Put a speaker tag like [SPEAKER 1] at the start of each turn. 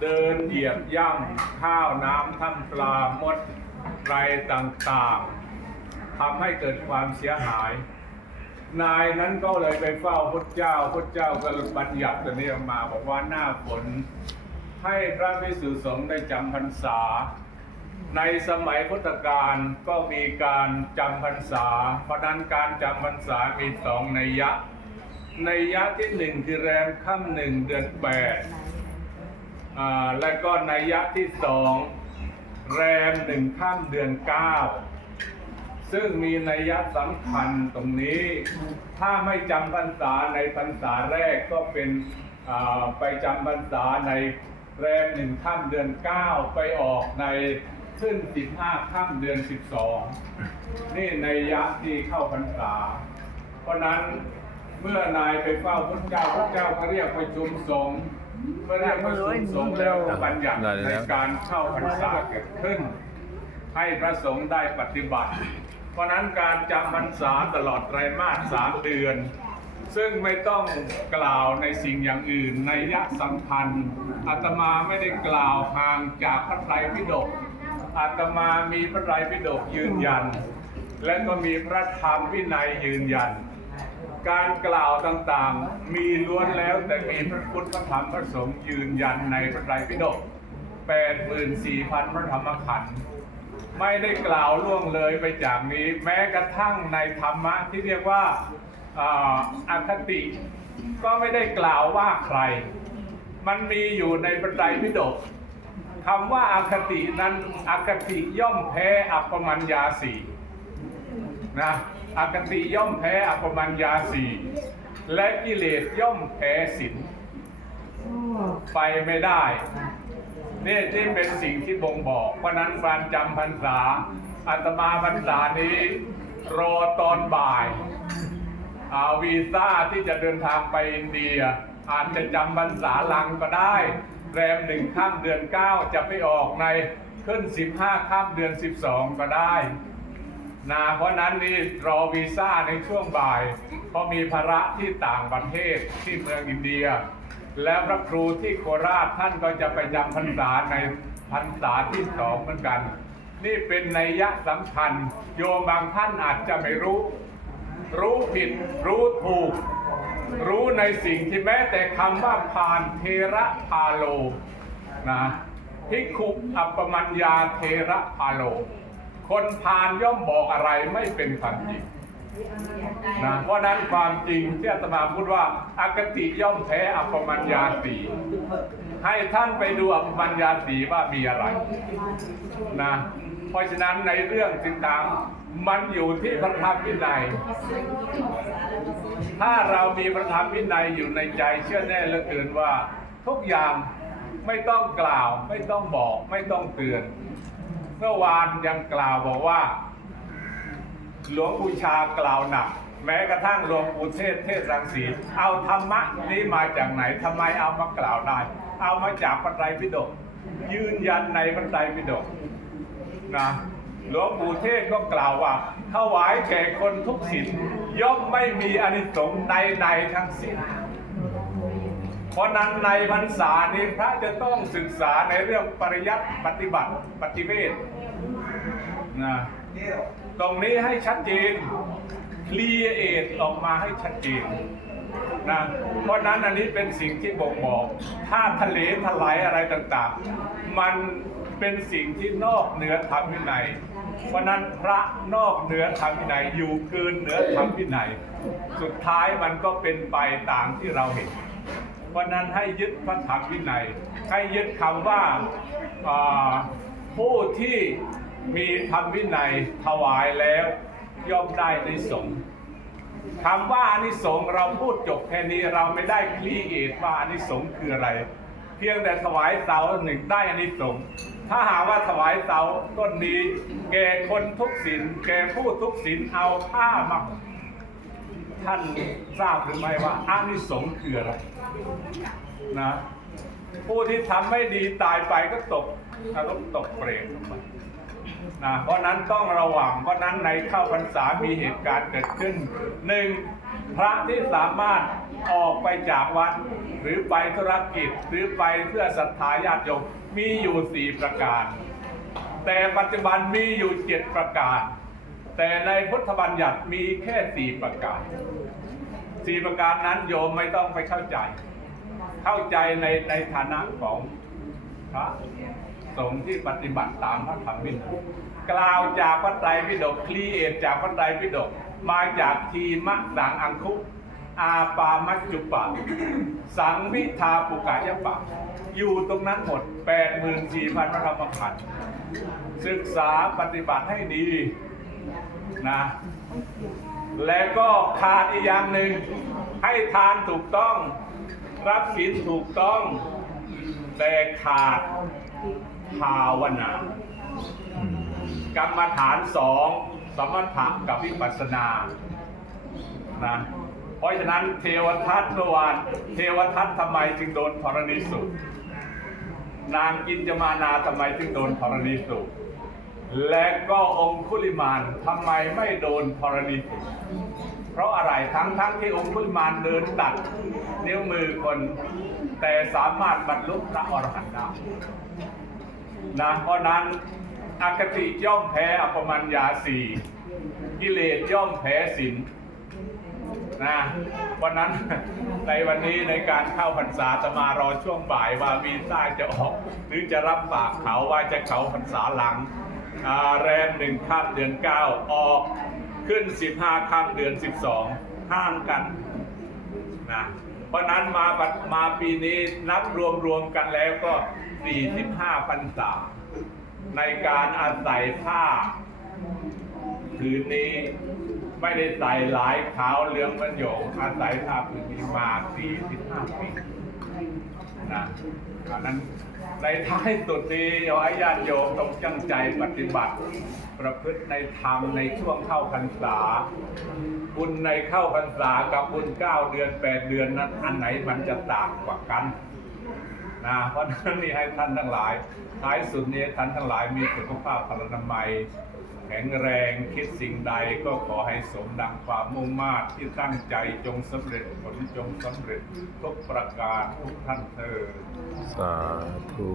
[SPEAKER 1] เดินเหยียบย่ำข้าวน้ำท่ำปลามดไรต่างๆทำให้เกิดความเสียหาย นายนั้นก็เลยไปเฝ้าพระเจ้าพระเจ้าก็บัญญัติตัวนี้ออกมาบอกว่าหน้าฝน ให้พระภิกษุสงฆ์ได้จำพรรษา ในสมัยพุทธกาลก็มีการจำพรรษา เพราะนั้นการจำพรรษามีสองนัยยะนัยยะที่หนึ่งคือแรมค่ำหนึ่งเดือนแปด และก็นัยยะที่สองแรมหนึ่งค่ำเดือนเก้าซึ่งมีนัยยะสำคัญตรงนี้ ถ้าไม่จำพรรษาในพรรษาแรกก็เป็นไปจำพรรษาในแรมหนึ่งค่ำเดือนเก้าไปออกในขึ้นสิบห้าค่ำเดือนสิบสองนี่นัยยะที่เข้าพรรษา เพราะฉะนั้นเมื่อนายไปเฝ้าพระเจ้าพระเจ้าก็เรียกประชุมสงฆ์ เมื่อเรียกประสงฆ์แล้วบัญญัติในการเข้าพรรษาเกิดขึ้น ให้พระสงฆ์ได้ปฏิบัติ เพราะฉะนั้นการจำพรรษาตลอดไตรมาสสามเดือน ซึ่งไม่ต้องกล่าวในสิ่งอย่างอื่นในยะสำคัญอาตมาไม่ได้กล่าวห่างจากพระไตรปิฎกอาตมามีพระไตรปิฎกยืนยัน และก็มีพระธรรมวินัยยืนยัน การกล่าวต่างๆ มีล้วนแล้วแต่มีพระพุทธพระธรรมพระสงฆ์ยืนยันในพระไตรปิฎก84,000 พระธรรมขันธ์ไม่ได้กล่าวล่วงเลยไปจากนี้ แม้กระทั่งในธรรมะที่เรียกว่าอ่าอคติ ก็ไม่ได้กล่าวว่าใคร มันมีอยู่ในพระไตรปิฎกคำว่าอาคตินั้นอคติย่อมแพ้อัปปมัญญาสีนะ อคติย่อมแพ้อัปปมัญญาสีและกิเลสย่อมแพ้ศีลไปไม่ได้นี่ที่เป็นสิ่งที่บ่งบอก เพราะนั้นการจำพรรษาอาตมาพรรษานี้ รอตอนบ่ายอาวีซ่าที่จะเดินทางไปอินเดีย อาจจะจำพรรษาลังก็ได้ แรมหนึ่งข้ามเดือนเก้าจะไปออกในขึ้นสิบห้าข้ามเดือนสิบสองก็ได้ นะเพราะนั้นนี่รอวีซ่าในช่วงบ่าย เพราะมีภาระที่ต่างประเทศที่เมืองอินเดีย และพระครูที่โคราชท่านก็จะไปจำพรรษาในพรรษาที่สองเหมือนกัน นี่เป็นนัยยะสำคัญ โยมบางท่านอาจจะไม่รู้ รู้ผิด รู้ถูก รู้ในสิ่งที่แม้แต่คำว่าพานเทระพาโลนะพิกขุอัปปมัญญาเทระพาโล คนพาลย่อมบอกอะไรไม่เป็นความจริงนะเพราะนั้นความจริงที่อาตมาพูดว่าอากติย่อมแพ้อัปมัญญาสีให้ท่านไปดูอัปปมัญญาสีว่ามีอะไรนะเพราะฉะนั้นในเรื่องต่างๆมันอยู่ที่พระธรรมวินัย ถ้าเรามีพระธรรมวินัยอยู่ในใจเชื่อแน่เหลือเกินว่าทุกอย่างไม่ต้องกล่าว ไม่ต้องบอก ไม่ต้องเตือน เมื่อวานยังกล่าวบอกว่า หลวงปู่ชากล่าวหนัก แม้กระทั่งหลวงปู่เทศเทศรังสี เอาธรรมะนี้มาจากไหนทำไมเอามากล่าวได้ เอามาจากพระไตรปิฎกยืนยันในพระไตรปิฎกนะหลวงปู่เทศก็กล่าวว่าถวายแก่คนทุกสินย่อมไม่มีอนิสงส์ใดๆทั้งสิ้น เพราะนั้นในพรรษานี้พระจะต้องศึกษาในเรื่องปริยัติปฏิบัติปฏิเวทนะตรงนี้ให้ชัดเจนเคลียเอทออกมาให้ชัดเจนนะเพราะนั้นอันนี้เป็นสิ่งที่บ่งบอกถ้าทะเลทลายอะไรต่างๆ มันเป็นสิ่งที่นอกเหนือธรรมวินัย เพราะนั้นพระนอกเหนือธรรมวินัยอยู่เกินเหนือธรรมวินัย สุดท้ายมันก็เป็นไปตามที่เราเห็น เพราะนั้นให้ยึดพระธรรมวินัย ให้ยึดคำว่าอ่าผู้ที่มีธรรมวินัยถวายแล้วย่อมได้ในสงส์คำว่าอนิสงเราพูดจบแค่นี้เราไม่ได้คลี่เอทว่าอานิสงส์คืออะไร เพียงแต่ถวายเสาหนึ่งได้อานิสงส์ถ้าหาว่าถวายเสาต้นนี้ แก่คนทุกศีลแก่ผู้ทุกศีลเอาผ้ามาท่านทราบหรือไม่ว่าอานิสงส์คืออะไร นะ ผู้ที่ทำไม่ดีตายไปก็ตกนรกตกเปรตลงไปนะเพราะนั้นต้องระวังเพราะนั้นในเข้าพรรษามีเหตุการณ์เกิดขึ้นหนึ่งพระที่สามารถออกไปจากวัด หรือไปธุรกิจหรือไปเพื่อศรัทธาญาติโยมมีอยู่สี่ประการ แต่ปัจจุบันมีอยู่เจ็ดประการ แต่ในพุทธบัญญัติมีแค่สี่ประการ สี่ประการนั้นโยมไม่ต้องไปเข้าใจ เข้าใจในในฐานะของพระสงฆ์ที่ปฏิบัติตามพระธรรมวินัยกล่าวจากพระไตรปิฎกคลีเอทจากพระไตรปิฎกมาจากทีมะสังอังคุอาปามัจจุปะ สังวิทาปุกายปะ อยู่ตรงนั้นหมด 84,000พระธรรมขันธ์ศึกษาปฏิบัติให้ดีนะ และก็ขาดอีกอย่างหนึ่งให้ทานถูกต้อง รับศีลถูกต้อง แต่ขาดภาวนา กรรมฐานสองสมถะกับวิปัสสนานะเพราะฉะนั้นเทวทัตเมื่อวานเทวทัตทำไมจึงโดนธรณีสูบนางกินจมานาทำไมจึงโดนธรณีสูบ และก็องคุลิมานทำไมไม่โดนธรณีเพราะอะไรทั้งทั้งที่องคุลิมานเดินตัดนิ้วมือคน แต่สามารถบรรลุพระอรหันต์ได้นะเพราะนั้นอคติย่อมแพ้อปมัญญาสีกิเลสย่อมแพ้ศีลนะวันนั้นในวันนี้ในการเข้าพรรษาจะมารอช่วงบ่ายว่าวีซ่าจะออก หรือจะรับปากเขาว่าจะเขาพรรษาหลัง แรมหนึ่งข้ามเดือนเก้าออกขึ้นสิบห้าข้ามเดือนสิบสองห้ามกันนะเพราะนั้นมาบัดมาปีนี้นับรวมรวมกันแล้วก็ 45พรรษา ในการอาศัยผ้าผืนนี้ไม่ได้ใส่หลายขาวเหลืองมันโยงอาศัยผ้าผืนนี้มา 45 ปี นะเพราะนั้นในท้ายสุดนี้ขอให้ญาติโยมต้องจังใจปฏิบัติ ประพฤติในธรรมในช่วงเข้าพรรษา บุญในเข้าพรรษากับบุญเก้าเดือนแปดเดือนนั้นอันไหนมันจะต่างกว่ากัน นะเพราะนั้นนี่ให้ท่านทั้งหลาย ท้ายสุดนี้ท่านทั้งหลายมีสุขภาพพลานามัยแข็งแรงคิดสิ่งใดก็ขอให้สมดังความมุ่งมา่ที่ตั้งใจจงสำเร็จผลจงสำเร็จทุกประการทุกท่านเธอ
[SPEAKER 2] สาธุ